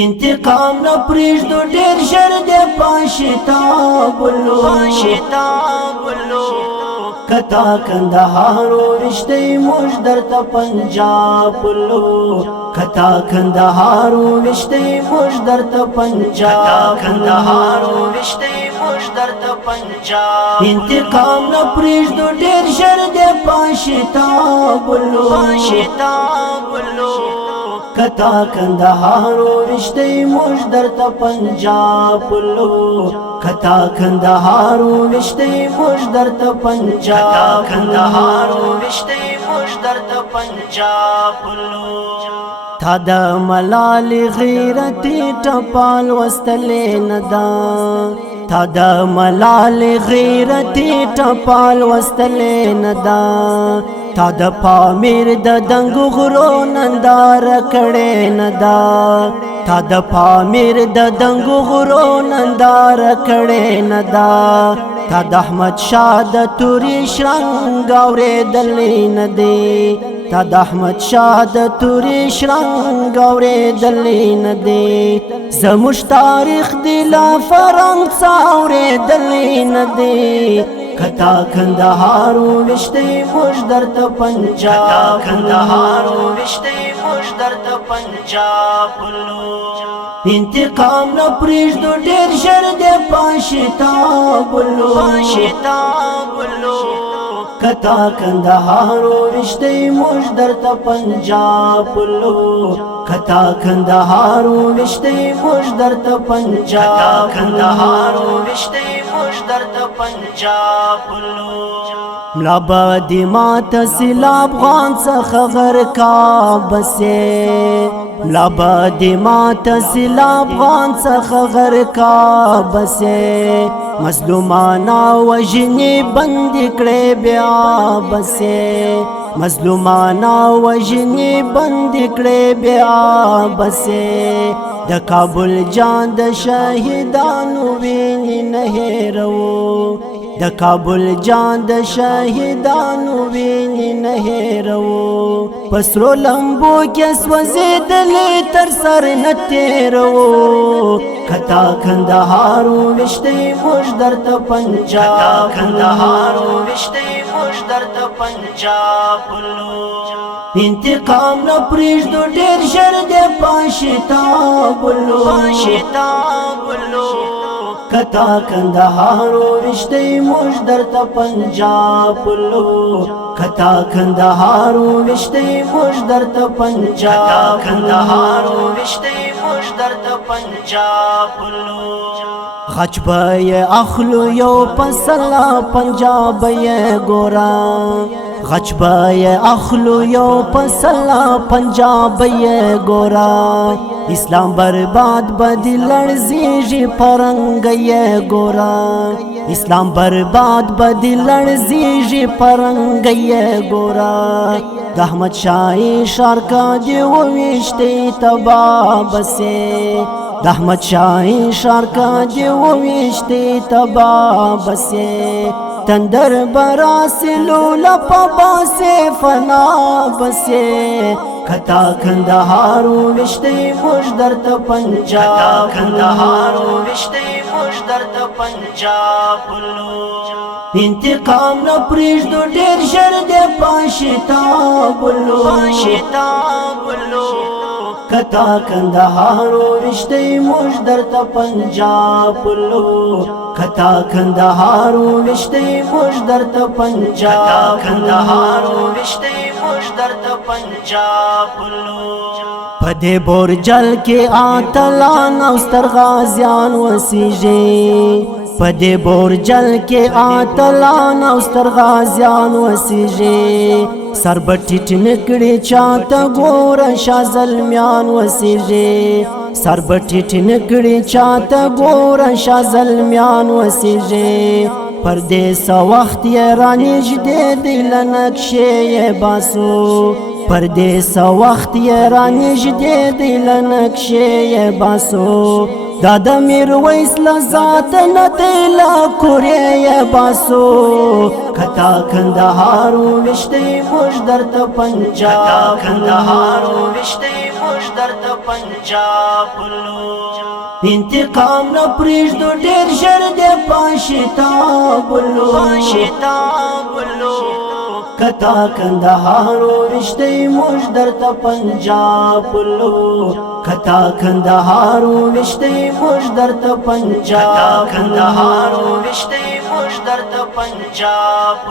انتقام نه پرېږدو ډېر ژر دی پاشتابلو کتا کندهار ورشتي موږ درته پنجاب بلو کتا کندهار ورشتي موږ درته پنجاب کندهار ورشتي موږ درته پنجاب انتقام نه پرېږدو ډېر ژر دی پاشتابلو کتا کندهار ورشتي موږ درته پنجاب بلو کتا کندهار ورشتي موږ درته پنجاب کندهار ورشتي موږ درته پنجاب بلو تا د ملال غیرتی ټپال وستلې ندا تا د ملال غیرتی ټپال وستلې ندا تا د پامیر د دنګ غرو نندار کړي ندا تا د پامیر د دنګ غرو نندار کړي ندا تا د احمد شاه د توري شرنګ اورېدلې ندی تا د احمد شاه د توري شرنګ اورېدلې ندی زموږ تاریخ دی لا فرنګ اورېدلې ندی کتا کندهار ورشتي موږ درته پنجاب کندهار ورشتي موږ درته پنجاب بلو انتقام نه پرېږدو ډېر ژر دی پاشتابلو کتا کندهار ورشتي موږ درته پنجاب بلو کتا کندهار ورشتي موږ درته پنجاب کندهار ورشتي موږ درته پنجاب بلو ملا بدی مات سیلاب غان څخه غرقا بسه ملا بدی مات سیلاب غان څخه غرقا بسه مظلومانا وجنی بند کړي بیا بسه مظلومانا وجنی بند کړي بیا بسه د کابل جان د شهیدانو ویني نه هېرو د کابل جان د شهیدانو ویني نه هېرو پسرو لمبو کې سوځېدلې تر سر نه تېرو کتا کندهار ورشتي موږ درته پنجاب کندهار ورشتي موږ درته پنجاب بلو انتقام نه پرېږدو ډېر ژر دی پاشتابلو کتا کندهار ورشتي موږ درته پنجاب بلو کتا کندهار ورشتي موږ درته پنجاب کندهار ورشتي موږ درته پنجاب بلو غچ به اخلو یو پسلا پنجاب یې ګورا غچ به اخلو یو پسلا پنجاب یې ګورا اسلام برباد بدی لړزیږي پرنګ یې ګورا اسلام برباد بدی لړزیږي پرنګ یې ګورا د احمد شاه شارکا دی وویشتي تبا بسه د احمد شاه شارکا دی وویشتي تبا بسه تندر براسلو لپا باسه فنا بسه کتا کندهار ورشتي موږ درته پنجاب کندهار ورشتي موږ درته پنجاب بلو انتقام نه پرېږدو ډېر ژر دی پاشتابلو کتا کندهار ورشتي موږ درته پنجاب بلو کتا کندهار ورشتي موږ درته پنجاب کندهار ورشتي موږ درته پنجاب بلو پدې بورجل کې آتلان او ستر غازیان وسیږي پدې بورجل کې آتلان او ستر غازیان وسیږي سر بټټ نکړي چاته ګور شازلمیان وسیږي سر بټټ نکړي چاته ګور شازلمیان وسیږي پردیس وخت یې رانیږدې دی له نقشې یې باسو پر دې سو وخت یې رانږدې دی له نقشې یې باسو دا د میرویس له ذات نه دی له کورې یې باسو کتا کندهار وویشتی موږ درته پنجاب کندهار وویشتی موږ درته پنجاب انتقام نه پرېږدو ډېر ژر دی پاشتابلو کتا کندهار وویشتی موږ درته پنجاب کتا کندهار وویشتی موږ درته پنجاب کندهار وویشتی موږ درته پنجاب